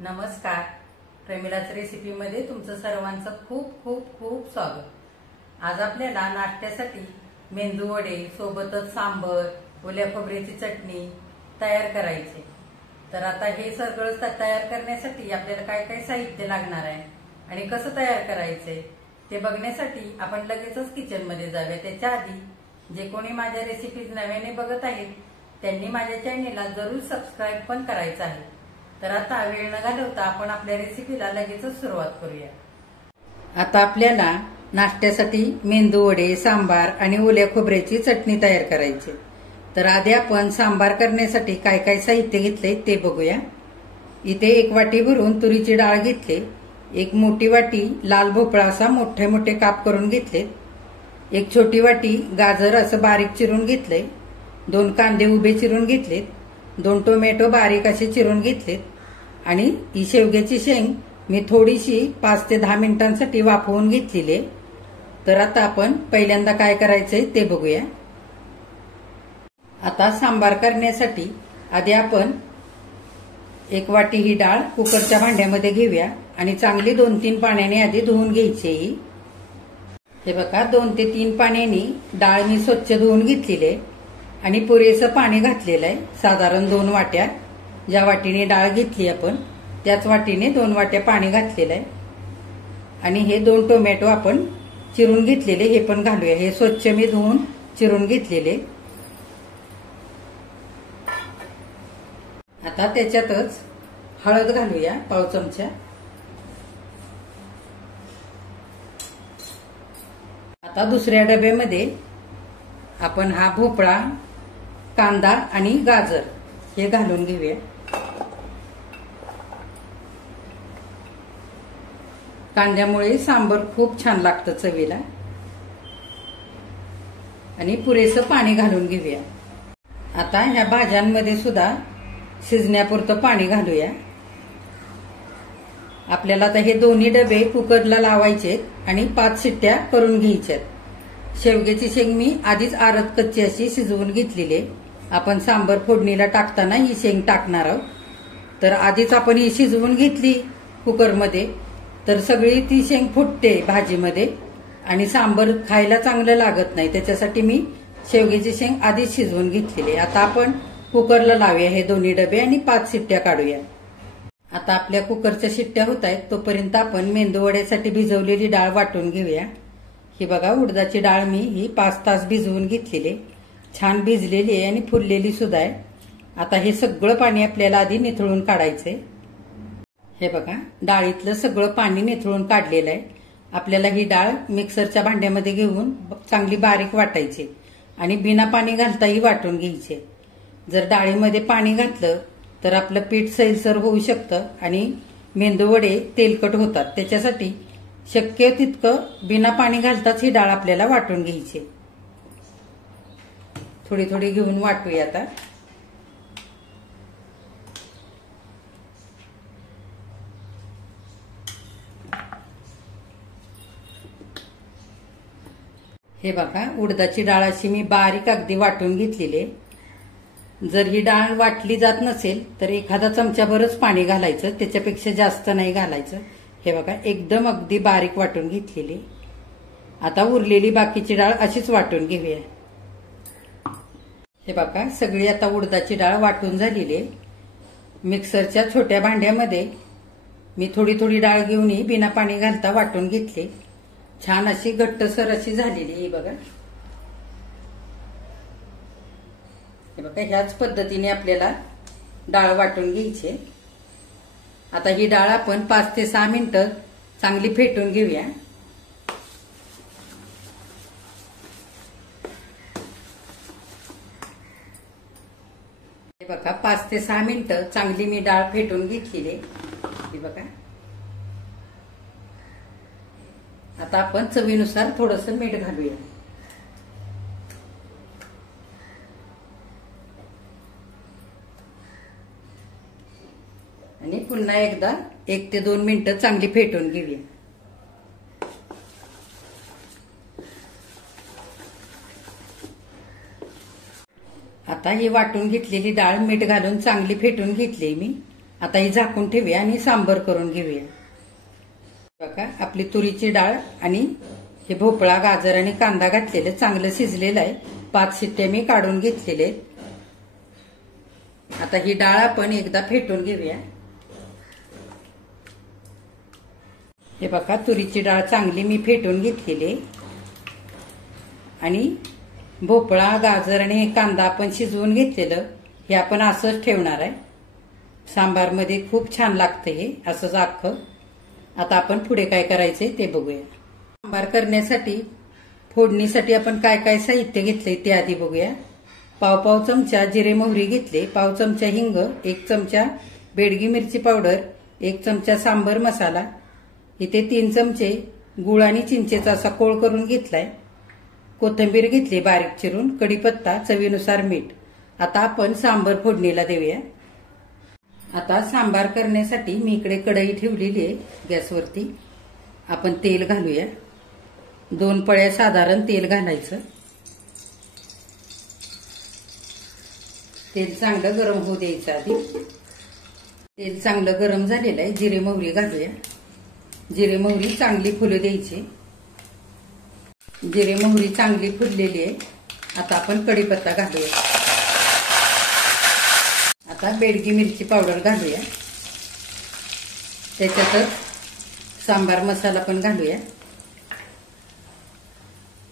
नमस्कार. प्रेमिलाच रेसिपीमध्ये तुमचं सर्वांचं खूप खूप खूप स्वागत. आज आपल्याला नाश्त्यासाठी मेंदू वडे सोबतच सांबर, ओल्या खोबऱ्याची चटणी तयार करायचे. तर आता हे सगळं तयार करण्यासाठी आपल्याला काय काय साहित्य लागणार आहे आणि कसं तयार करायचंय ते बघण्यासाठी आपण लगेचच किचनमध्ये जाऊया. त्याच्या आधी जे कोणी माझ्या रेसिपीज नव्याने बघत आहेत त्यांनी माझ्या चॅनेलला जरूर सबस्क्राईब पण करायचं आहे. तर आता वेळ न घालवता आपण आपल्या रेसिपीला लगेचच सुरुवात करूया. आता आपल्याला नाश्त्यासाठी मेंदू वडे, सांबार आणि ओल्या खोबऱ्याची चटणी तयार करायची. तर आधी आपण सांबार करण्यासाठी काय काय साहित्य घेतले ते बघूया. इथे 1 वाटी भरून तुरीची डाळ घेतली, 1 मोठी वाटी लाल भोपळा असा मोठे मोठे काप करून घेतले, 1 छोटी वाटी गाजर असं बारीक चिरून घेतले, 2 कांदे उभे चिरून घेतलेत, 2 टोमॅटो बारीक असे चिरून घेतलेत आणि ही शेवग्याची शेंग मी थोडीशी 5 ते 10 मिनिटांसाठी वाफवून घेतलेली. तर आता आपण पहिल्यांदा काय करायचंय ते बघूया. आता सांबार करण्यासाठी आधी आपण 1 वाटी ही डाळ कुकरच्या भांड्यामध्ये घेऊया आणि चांगली 2-3 पाण्याने आधी धुवून घ्यायची. हे बघा 2 ते 3 पाण्याने डाळ मी स्वच्छ धुवून घेतलेली आहे आणि पुरेसं पाणी घातलेलं आहे. साधारण 2 वाट्या, ज्या वाटीने डाळ घेतली आपण त्याच वाटीने 2 वाट्या पाणी घातलेलं आहे. आणि हे 2 टोमॅटो आपण चिरून घेतलेले हे पण घालूया. हे स्वच्छ मी धुवून चिरून घेतलेले. आता त्याच्यातच हळद घालूया पाव चमचा. आता दुसऱ्या डब्यामध्ये आपण हा भोपळा, कांदा आणि गाजर हे घालून घेऊया. कांद्यामुळे सांबर खूप छान लागतं चवीला. आणि पुरेसं पाणी घालून घेऊया. आता ह्या भाज्यांमध्ये सुद्धा शिजण्यापुरतं पाणी घालूया. आपल्याला आता हे दोन्ही डबे कुकरला लावायचे आणि 5 शिट्ट्या करून घ्यायच्यात. शेवग्याची शेंग मी आधीच आरत कच्ची अशी शिजवून घेतलेली आहे. आपण सांबर फोडणीला टाकताना ही शेंग टाकणार आहोत. तर आधीच आपण ही शिजवून घेतली कुकरमध्ये तर सगळी ती शेंग फुटते भाजीमध्ये आणि सांबर खायला चांगलं लागत नाही. त्याच्यासाठी मी शेवग्याची शेंग आधीच शिजवून घेतलेली. आता आपण कुकरला लावूया हे दोन्ही डबे आणि 5 शिट्ट्या काढूया. आता आपल्या कुकरच्या शिट्ट्या होत आहेत तोपर्यंत आपण मेंदू वड्यासाठी भिजवलेली डाळ वाटून घेऊया. ही बघा उडदाची डाळ मी ही 5 तास भिजवून घेतलेली, छान भिजलेली आहे आणि फुललेली सुद्धा आहे. आता हे सगळं पाणी आपल्याला आधी निथळून काढायचंय. हे बघा डाळीतलं सगळं पाणी निथळून काढलेलं आहे. आपल्याला ही डाळ मिक्सरच्या भांड्यामध्ये घेऊन चांगली बारीक वाटायची आणि बिना पाणी घालताही वाटून घ्यायचे. जर डाळीमध्ये पाणी घातलं तर आपलं पीठ सैलसर होऊ शकतं आणि मेंदू वडे तेलकट होतात. त्याच्यासाठी शक्य तितकं बिना पाणी घालताच ही डाळ आपल्याला वाटून घ्यायची. थोडी थोडी घेऊन वाटूया. आता हे बघा उडदाची डाळ अशी मी बारीक अगदी वाटून घेतलेली. जर ही डाळ वाटली जात नसेल तर एखादा चमच्याभरच पाणी घालायचं, त्याच्यापेक्षा जास्त नाही घालायचं. हे बघा एकदम अगदी बारीक वाटून घेतलेली. आता उरलेली बाकीची डाळ अशीच वाटून घेऊया. हे बघा सगळी आता उडदाची डाळ वाटून झालेली. मिक्सरच्या छोट्या भांड्यामध्ये मी थोडी थोडी डाळ घेऊन बिना पाणी घालता वाटून घेतली. छान अशी घट्टसर अशी झालेली. ही बघा हे बघा ह्याच पद्धतीने आपल्याला डाळ वाटून घ्यायची. आता ही डाळ आपण 5 ते 6 मिनिटं चांगली फेटून घेऊया. हे बघा 5 ते 6 मिनिटं चांगली मी डाळ फेटून घेतलेली. हे बघा आता आपण चवीनुसार थोडंसं मीठ घालूया. आणि पुन्हा एकदा 1 ते 2 मिनिटं चांगली फेटून घेऊया. आता ही वाटून घेतलेली डाळ मीठ घालून चांगली फेटून घेतली मी. आता ही झाकून ठेवूया आणि सांबर करून घेऊया. बघा आपली तुरीची डाळ आणि हे भोपळा, गाजर आणि कांदा घातलेलं चांगलं शिजलेलं आहे. 5 शिट्ट्या मी काढून घेतलेले. आता ही डाळ आपण एकदा फेटून घेऊया. हे बघा तुरीची डाळ चांगली मी फेटून घेतलेली आणि भोपळा, गाजर आणि हे कांदा आपण शिजवून घेतलेलं हे आपण असंच ठेवणार आहे. सांबारमध्ये खूप छान लागतं हे असंच अख्खं. आता आपण पुढे काय करायचंय ते बघूया. सांबार करण्यासाठी फोडणीसाठी आपण काय काय साहित्य घेतले ते आधी बघूया. पाव चमचा जिरे मोहरी घेतले, पाव चमचा हिंग, 1 चमचा बेडगी मिरची पावडर, 1 चमचा सांबर मसाला, इथे 3 चमचे गुळ आणि चिंचेचा असा कोळ करून घेतलाय. कोथिंबीर घेतली बारीक चिरून, कढीपत्ता, चवीनुसार मीठ. आता आपण सांबर फोडणीला देऊया. आता सांबार करण्यासाठी मी इकडे कढई ठेवलेली आहे गॅसवरती. आपण तेल घालूया. 2 पळ्या साधारण तेल घालायचं. तेल चांगलं गरम होऊ द्यायचं आधी. तेल चांगलं गरम झालेलं आहे. जिरे मोहरी घालूया. जिरे मोहरी चांगली फुलू द्यायची. जिरे मोहरी चांगली फुललेली आहे. आता आपण कढीपत्ता घालूया. आता बेडगी मिरची पावडर घालूया. त्याच्यातच सांबार मसाला पण घालूया.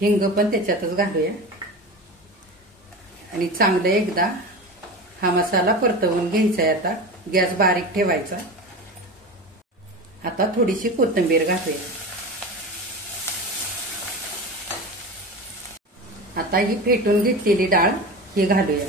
हिंग पण त्याच्यातच घालूया आणि चांगलं एकदा हा मसाला परतवून घ्यायचा आहे. आता गॅस बारीक ठेवायचा. आता थोडीशी कोथिंबीर घालूया. आता ही फेटून घेतलेली डाळ ही घालूया.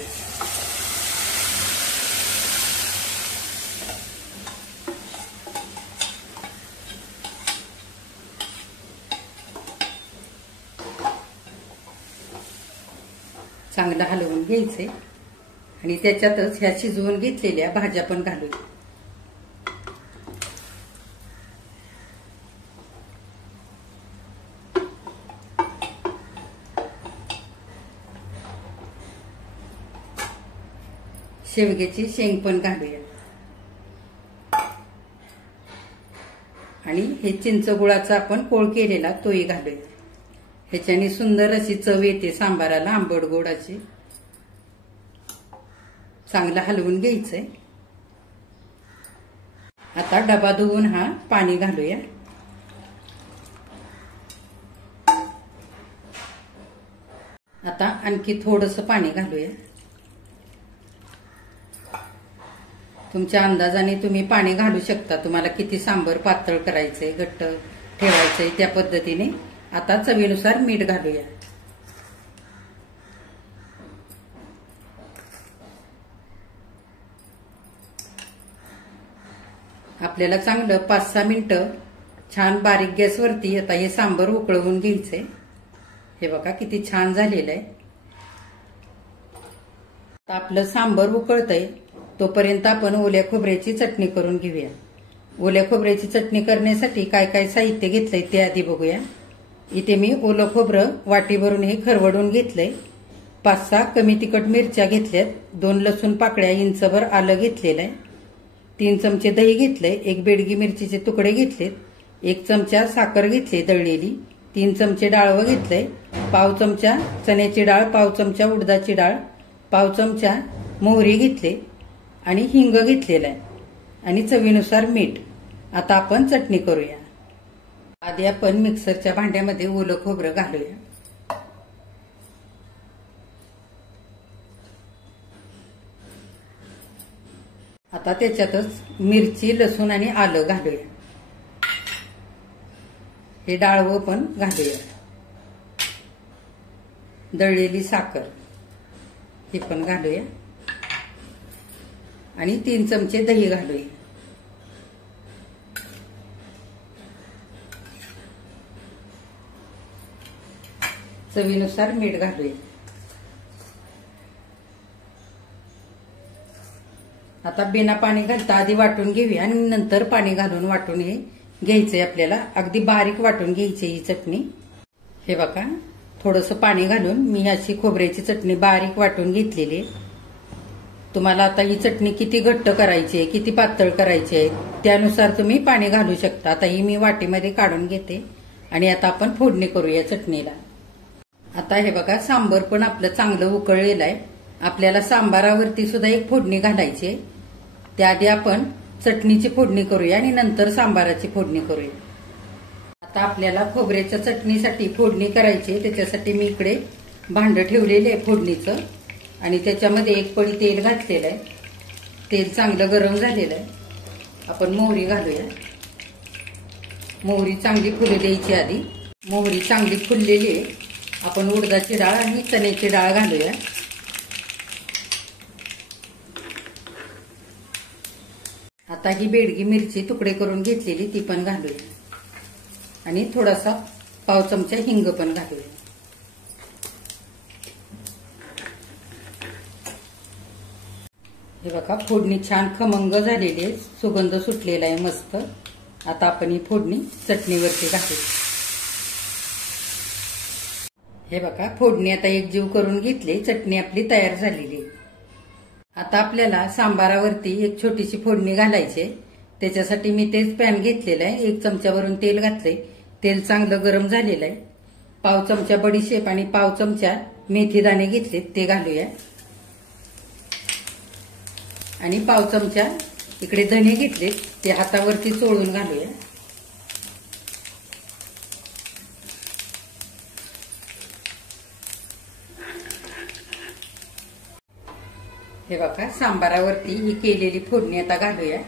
चांगलं हलवून घ्यायचंय आणि त्याच्यातच ह्या शिजवून घेतलेल्या भाज्या पण घालूया. शेवग्याची शेंग पण घालूया आणि हे चिंच गुळाचा आपण कोळ केलेला तोही घालूया. ह्याच्याने सुंदर अशी चव येते सांबाराला, आंबट गोडाची. चांगलं हलवून घ्यायचंय. आता डबा धुवून हा पाणी घालूया. आता आणखी थोडंसं पाणी घालूया. तुमच्या अंदाजाने तुम्ही पाणी घालू शकता. तुम्हाला किती सांबर पातळ करायचंय, घट्ट ठेवायचंय त्या पद्धतीने. आता चवीनुसार मीठ घालूया. आपल्याला चांगलं 5-6 मिनिटं छान बारीक गॅसवरती आता हे सांबर उकळवून घ्यायचंय. हे बघा किती छान झालेलं आहे. आता आपलं सांबर उकळतंय तोपर्यंत आपण ओल्या खोबऱ्याची चटणी करून घेऊया. ओल्या खोबऱ्याची चटणी करण्यासाठी काय काय साहित्य घेतलंय ते आधी बघूया. इथे मी ओलं खोबरं वाटी भरून हे खरवडून घेतलंय. 5-6 कमी तिखट मिरच्या घेतल्यात. 2 लसूण पाकळ्या, इंचभर आलं घेतलेलं आहे. 3 चमचे दही घेतलंय. 1 बेडगी मिरचीचे तुकडे घेतलेत. 1 चमचा साखर घेतली दळलेली. 3 चमचे डाळवं घेतलंय. पाव चमचा चण्याची डाळ, पाव चमचा उडदाची डाळ, पाव चमचा मोहरी घेतले आणि हिंग घेतलेला आहे आणि चवीनुसार मीठ. आता आपण चटणी करूया. आधी आपण मिक्सरच्या भांड्यामध्ये ओलं खोबरं घालूया. आता त्याच्यातच मिरची, लसूण आणि आलं घालूया. हे डाळवं पण घालूया. दळलेली साखर हे पण घालूया आणि 3 चमचे दही घालूया. चवीनुसार मीठ घालूया. आता बिना पाणी घालता आधी वाटून घेऊया आणि नंतर पाणी घालून वाटून हे घ्यायचंय. आपल्याला अगदी बारीक वाटून घ्यायची ही चटणी. हे बघा थोडंसं पाणी घालून मी अशी खोबऱ्याची चटणी बारीक वाटून घेतलेली. तुम्हाला आता ही चटणी किती घट्ट करायची आहे, किती पातळ करायची आहे, त्यानुसार तुम्ही पाणी घालू शकता. आता ही मी वाटीमध्ये काढून घेते आणि आता आपण फोडणी करूया चटणीला. आता हे बघा, सांबर पण आपलं चांगलं उकळलेलं आहे. आपल्याला सांबारावरती सुद्धा एक फोडणी घालायची आहे. त्याआधी आपण चटणीची फोडणी करूया आणि नंतर सांबाराची फोडणी करूया. आता आपल्याला खोबऱ्याच्या चटणीसाठी फोडणी करायची आहे. त्याच्यासाठी मी इकडे भांडं ठेवलेलं आहे फोडणीचं आणि त्याच्यामध्ये एक पळी तेल घातलेलं आहे. तेल चांगलं गरम झालेलं आहे. आपण मोहरी घालूया. मोहरी चांगली फुलू द्यायची आधी. मोहरी चांगली फुललेली आहे. आपण उडदाची डाळ आणि चण्याची डाळ घालूया. आता ही बेडगी मिरची तुकडे करून घेतलेली ती पण घालूया आणि थोडासा पाव चमचा हिंग पण घालूया. हे बघा, फोडणी छान खमंग झालेली आहे. सुगंध सुटलेला आहे मस्त. आता आपण ही फोडणी चटणीवरती घालू. हे बघा, फोडणी आता एकजीव करून घेतली. चटणी आपली तयार झालेली आहे. आता आपल्याला सांबारावरती एक छोटीशी फोडणी घालायची. त्याच्यासाठी मी तेच पॅन घेतलेलं आहे. 1 चमच्यावरून तेल घातले. तेल चांगलं गरम झालेलं आहे. पाव चमचा बडीशेप आणि पाव चमचा मेथी दाणे घेतलेत ते घालूया आणि पाव चमचा इकडे धने घेतलेत ते हातावरती चोळून घालूया. हे बघा, सांबारावरती ही केलेली फोडणी आता घालूया.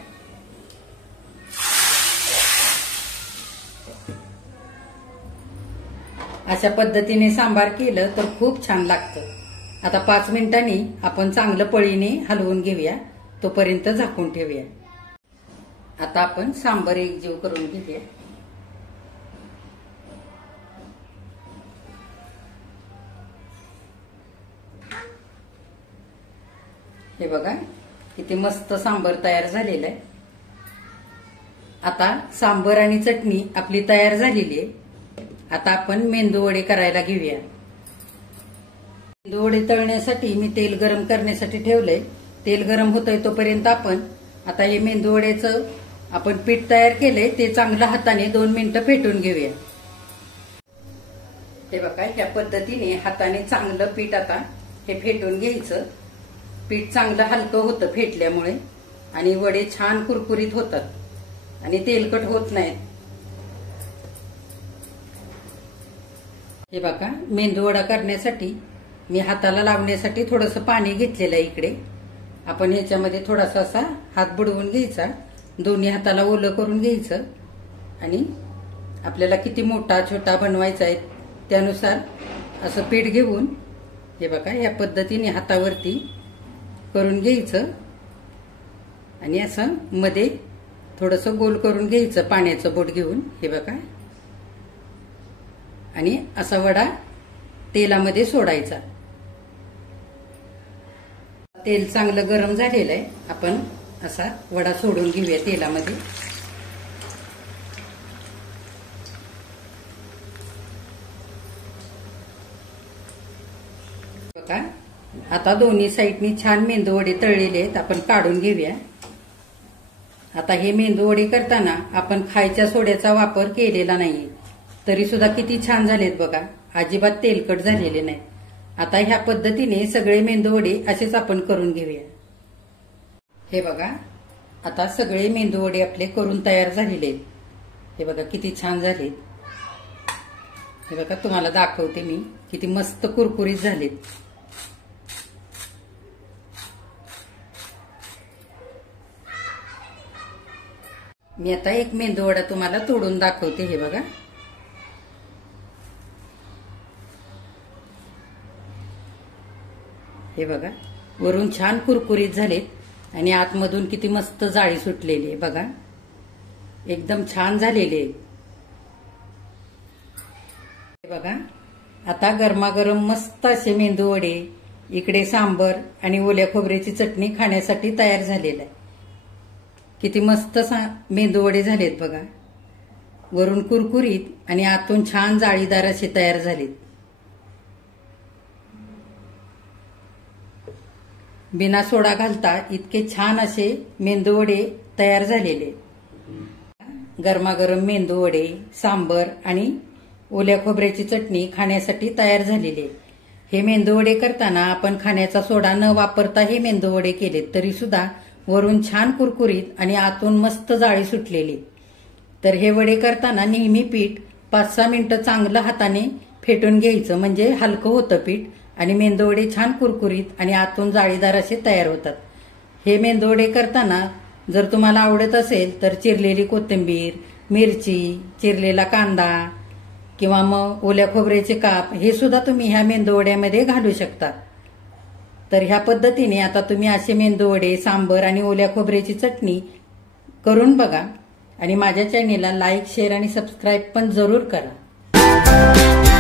अशा पद्धतीने सांबार केलं तर खूप छान लागतं. आता 5 मिनिटांनी आपण चांगलं पळीने हलवून घेऊया. तोपर्यंत झाकून ठेवूया. आता आपण सांबार एकजीव करून घेऊया. हे बघा, किती मस्त सांबार तयार झालेलं आहे. आता सांबार आणि चटणी आपली तयार झालेली आहे. आता आपण मेंदूवडे करायला घेऊया. मेंदूवडे तळण्यासाठी मी तेल गरम करण्यासाठी ठेवलंय. तेल गरम होतंय तोपर्यंत आपण आता हे मेंदूवड्याचं आपण पीठ तयार केलंय ते चांगलं हाताने 2 मिनिटं फेटून घेऊया. हे बघा, ह्या पद्धतीने हाताने चांगलं पीठ आता हे फेटून घ्यायचं. पीठ चांगलं हलकं होतं फेटल्यामुळे आणि वडे छान कुरकुरीत होतात आणि तेलकट होत नाहीत. हे बघा, मेंदूवडा करण्यासाठी मी हाताला लावण्यासाठी थोडंसं पाणी घेतलेलं आहे इकडे. आपण ह्याच्यामध्ये थोडासा असा हात बुडवून घ्यायचा. दोन्ही हाताला ओलं करून घ्यायचं आणि आपल्याला किती मोठा छोटा बनवायचा आहे त्यानुसार असं पीठ घेऊन हे बघा या पद्धतीने हातावरती करून घ्यायचं आणि असं मध्ये थोडंसं गोल करून घ्यायचं पाण्याचं बोट घेऊन. हे बघा, आणि असा वडा तेलामध्ये सोडायचा. तेल चांगलं गरम झालेलं आहे. आपण असा वडा सोडून घेऊया तेलामध्ये. बघा, आता दोन्ही साईडनी छान मेंदूवडे तळलेले आहेत. आपण काढून घेऊया. आता हे मेंदूवडे करताना आपण खायच्या सोड्याचा वापर केलेला नाहीये, तरी सुद्धा किती छान झालेत बघा. अजिबात तेलकट झालेले नाही. आता ह्या पद्धतीने सगळे मेंदूवडे असेच आपण करून घेऊया. हे बघा, आता सगळे मेंदूवडे आपले करून तयार झालेले आहेत. हे बघा किती छान झालेत. हे बघा, तुम्हाला दाखवते मी किती मस्त कुरकुरीत झालेत. मी आता एक मेंदूवडा तुम्हाला तोडून दाखवते. हे बघा, हे बघा, वरून छान कुरकुरीत झालेत आणि आतमधून किती मस्त जाळी सुटलेली आहे बघा. एकदम छान झालेले. हे बघा, आता गरमागरम मस्त असे मेंदूवडे, इकडे सांबर आणि ओल्या खोबऱ्याची चटणी खाण्यासाठी तयार झालेलं आहे. किती मस्त मेंदूवडे झालेत बघा. वरून कुरकुरीत आणि आतून छान जाळीदार असे तयार झालेत. बिना सोडा घालता इतके छान असे मेंदूवडे तयार झालेले। गरमागरम मेंदूवडे, सांबर आणि ओल्या खोबऱ्याची चटणी खाण्यासाठी तयार झालेले। हे मेंदूवडे करताना आपण खाण्याचा सोडा न वापरता हे मेंदूवडे केलेत तरी सुद्धा वरून छान कुरकुरीत आणि आतून मस्त जाळी सुटलेली। तर हे वडे करताना नेहमी पीठ 5-6 मिनिटं चांगलं हाताने फेटून घ्यायचं, म्हणजे हलकं होतं पीठ आणि मेंदूवडे छान कुरकुरीत आणि आतून जाळीदार असे तयार होतात। हे मेंदूवडे करताना जर तुम्हाला आवडत असेल तर चिरलेली कोथिंबीर, मिरची, चिरलेला कांदा किंवा मग ओल्या खोबऱ्याचे काप हे सुद्धा तुम्ही ह्या मेंदूवड्यामध्ये घालू शकता। तर ह्या पद्धतीने आता तुम्ही असे मेंदूवडे, सांबर आणि ओल्या खोबऱ्याची चटणी करून बघा आणि माझ्या चॅनेलला लाईक, शेअर आणि सबस्क्राईब पण जरूर करा।